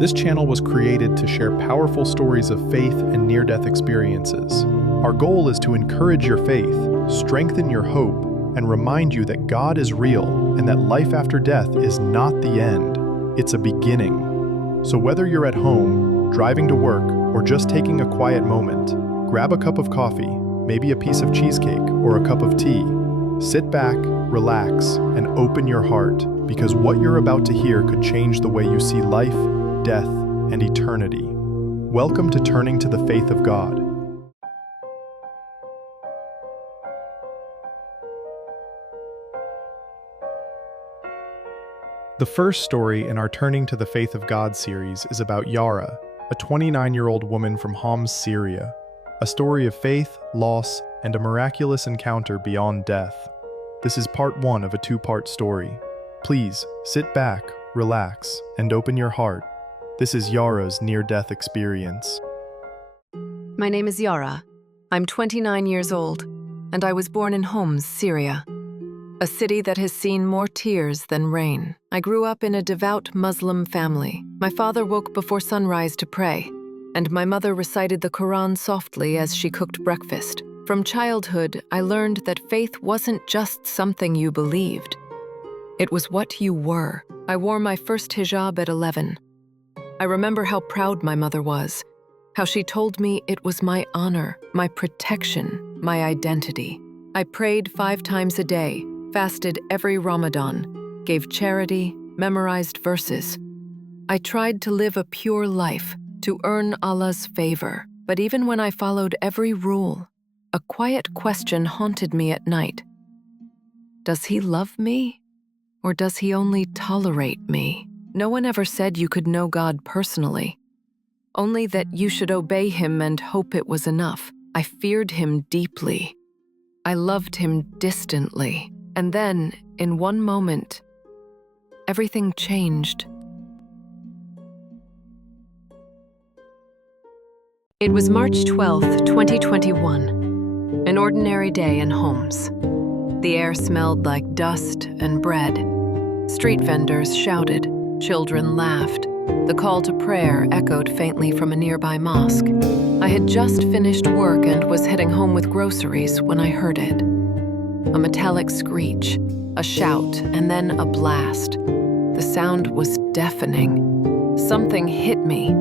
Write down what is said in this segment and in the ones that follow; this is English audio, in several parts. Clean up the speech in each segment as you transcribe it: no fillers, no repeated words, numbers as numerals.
This channel was created to share powerful stories of faith and near-death experiences. Our goal is to encourage your faith, strengthen your hope, and remind you that God is real and that life after death is not the end, it's a beginning. So whether you're at home, driving to work, or just taking a quiet moment, grab a cup of coffee, maybe a piece of cheesecake or a cup of tea. Sit back, relax, and open your heart, because what you're about to hear could change the way you see life, death, and eternity. Welcome to Turning to the Faith of God. The first story in our Turning to the Faith of God series is about Yara, a 29-year-old woman from Homs, Syria. A story of faith, loss, and a miraculous encounter beyond death. This is part one of a two-part story. Please, sit back, relax, and open your heart. This is Yara's near-death experience. My name is Yara. I'm 29 years old, and I was born in Homs, Syria, a city that has seen more tears than rain. I grew up in a devout Muslim family. My father woke before sunrise to pray, and my mother recited the Quran softly as she cooked breakfast. From childhood, I learned that faith wasn't just something you believed. It was what you were. I wore my first hijab at 11. I remember how proud my mother was, how she told me it was my honor, my protection, my identity. I prayed 5 times a day, fasted every Ramadan, gave charity, memorized verses. I tried to live a pure life, to earn Allah's favor. But even when I followed every rule, a quiet question haunted me at night. Does he love me, or does he only tolerate me? No one ever said you could know God personally, only that you should obey him and hope it was enough. I feared him deeply. I loved him distantly. And then, in one moment, everything changed. It was March 12th, 2021, an ordinary day in Homs. The air smelled like dust and bread. Street vendors shouted, children laughed. The call to prayer echoed faintly from a nearby mosque. I had just finished work and was heading home with groceries when I heard it. A metallic screech, a shout, and then a blast. The sound was deafening. Something hit me.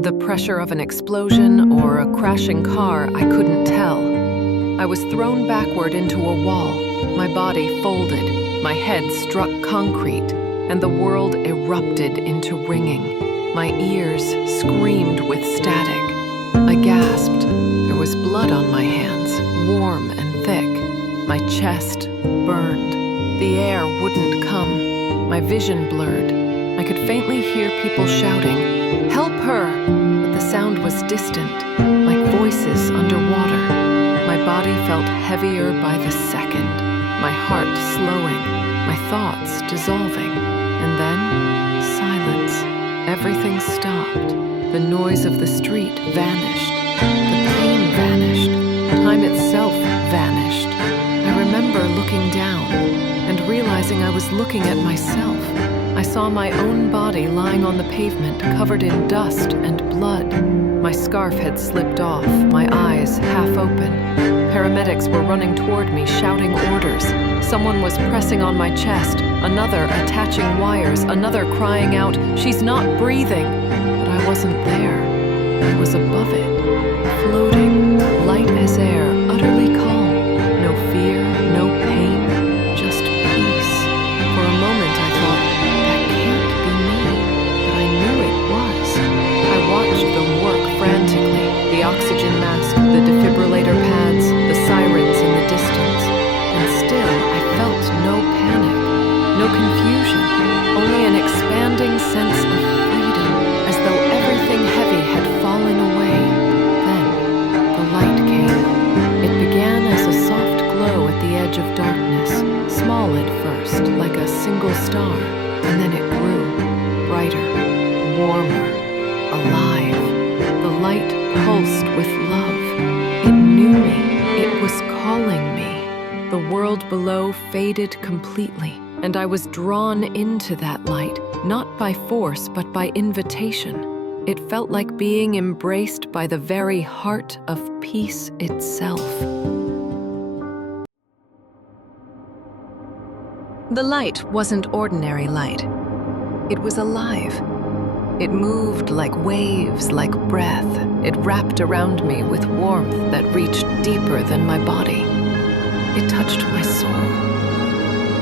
The pressure of an explosion or a crashing car, I couldn't tell. I was thrown backward into a wall. My body folded, my head struck concrete, and the world erupted into ringing. My ears screamed with static. I gasped. There was blood on my hands, warm and thick. My chest burned. The air wouldn't come. My vision blurred. I could faintly hear people shouting, "Help her!" But the sound was distant, like voices underwater. My body felt heavier by the second, my heart slowing, my thoughts dissolving. And then, silence. Everything stopped. The noise of the street vanished. The pain vanished. Time itself vanished. I remember looking down and realizing I was looking at myself. I saw my own body lying on the pavement, covered in dust and blood. My scarf had slipped off, my eyes half open. Paramedics were running toward me, shouting orders. Someone was pressing on my chest, another attaching wires, another crying out, "She's not breathing!" But I wasn't there. I was above it, floating, light as air, utterly calm. No fear, no pain, just peace. For a moment I thought, that can't be me, but I knew it was. I watched them work frantically, the oxygen mask, the defibrillator pads, the sirens in the distance. And still I felt no panic, no confusion, only an expanding sense of freedom, as though everything heavy had fallen away. Then the light came. It began as a soft glow at the edge of darkness, small at first, like a single star, and then it grew, brighter, warmer, alive. The light pulsed with love. It knew me. It was calling me. The world below faded completely, and I was drawn into that light, not by force, but by invitation. It felt like being embraced by the very heart of peace itself. The light wasn't ordinary light. It was alive. It moved like waves, like breath. It wrapped around me with warmth that reached deeper than my body. It touched my soul.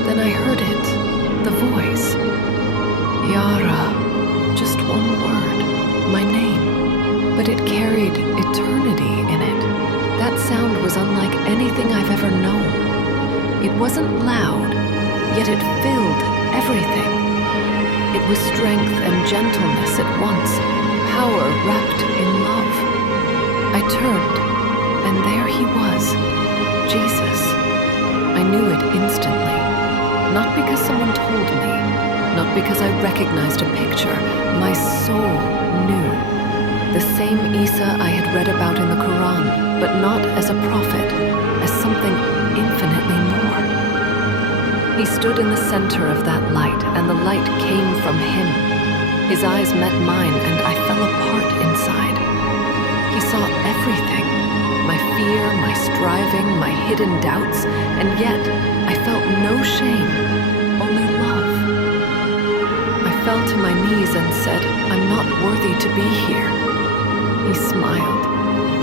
Then I heard it, the voice. Yara, just one word, my name. But it carried eternity in it. That sound was unlike anything I've ever known. It wasn't loud, yet it filled everything. It was strength and gentleness at once, power wrapped in love. I turned, and there he was, Jesus. I knew it instantly, not because someone told me, not because I recognized a picture. My soul knew. The same Isa I had read about in the Quran, but not as a prophet, as something infinitely more. He stood in the center of that light, and the light came from him. His eyes met mine, and I fell apart inside. He saw everything, my fear, my striving, my hidden doubts, and yet I felt no shame, only love. I fell to my knees and said, "I'm not worthy to be here." He smiled,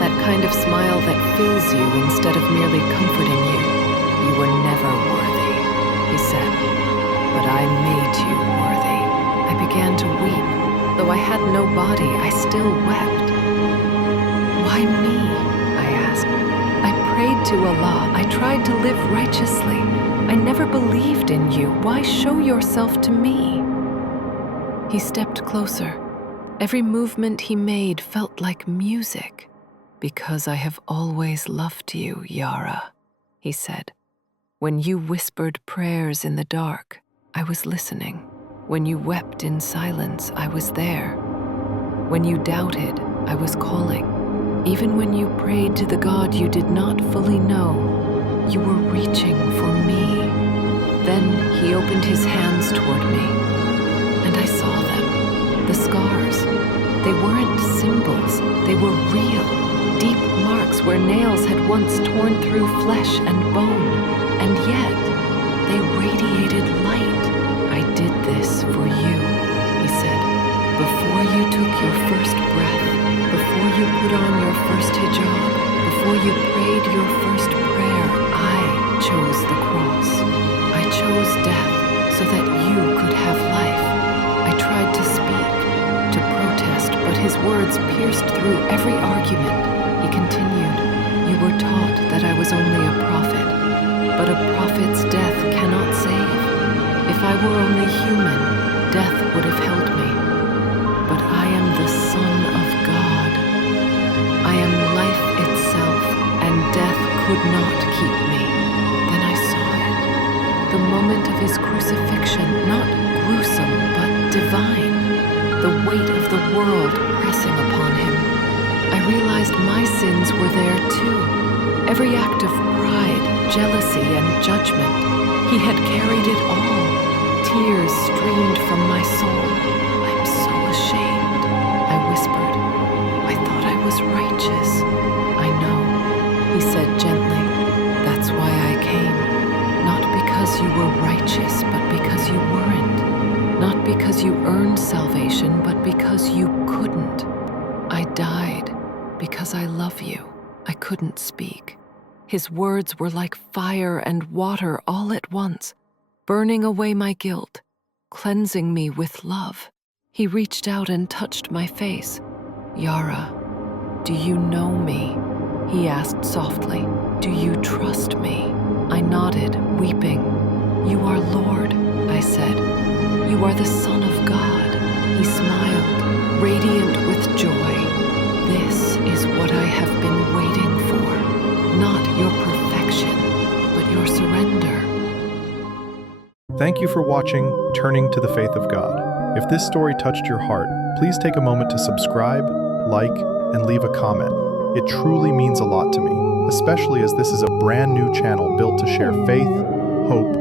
that kind of smile that fills you instead of merely comforting you. "You were never worthy," he said, "but I made you worthy." I began to weep. Though I had no body, I still wept. "Why me?" I asked. "I prayed to Allah. I tried to live righteously. I never believed in you. Why show yourself to me?" He stepped closer. Every movement he made felt like music. "Because I have always loved you, Yara," he said. "When you whispered prayers in the dark, I was listening. When you wept in silence, I was there. When you doubted, I was calling. Even when you prayed to the God you did not fully know, you were reaching for me." Then he opened his hands toward me, and I saw them. The scars. They weren't symbols, they were real. Deep marks where nails had once torn through flesh and bone. And yet, they radiated light. "I did this for you," he said. "Before you took your first breath, before you put on your first hijab, before you prayed your first prayer, I chose the cross. I chose death so that you could have life." I tried to speak, to protest, but his words pierced through every argument. He continued, "You were taught that I was only a prophet. But a prophet's death cannot save. If I were only human, death would have held me. But I am the Son of God. I am life itself, and death could not keep me." Then I saw it. The moment of his crucifixion, not gruesome, but divine. The weight of the world pressing upon him. I realized my sins were there too. Every act of pride, jealousy, and judgment. He had carried it all. Tears streamed from my soul. "I'm so ashamed," I whispered. "I thought I was righteous." "I know," he said gently. "That's why I came. Not because you were righteous, but because you weren't. Not because you earned salvation, but because you couldn't. I died because I love you." I couldn't speak. His words were like fire and water all at once, burning away my guilt, cleansing me with love. He reached out and touched my face. "Yara, do you know me?" he asked softly. "Do you trust me?" I nodded, weeping. "You are Lord," I said. "You are the Son of God." He smiled, radiant with joy. "This is what I have been waiting for. Not your perfection, but your surrender." Thank you for watching Turning to the Faith of God. If this story touched your heart, please take a moment to subscribe, like, and leave a comment. It truly means a lot to me, especially as this is a brand new channel built to share faith, hope,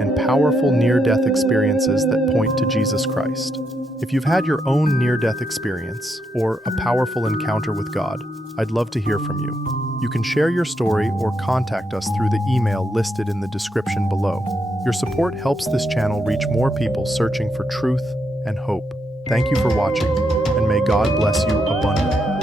and powerful near-death experiences that point to Jesus Christ. If you've had your own near-death experience or a powerful encounter with God, I'd love to hear from you. You can share your story or contact us through the email listed in the description below. Your support helps this channel reach more people searching for truth and hope. Thank you for watching, and may God bless you abundantly.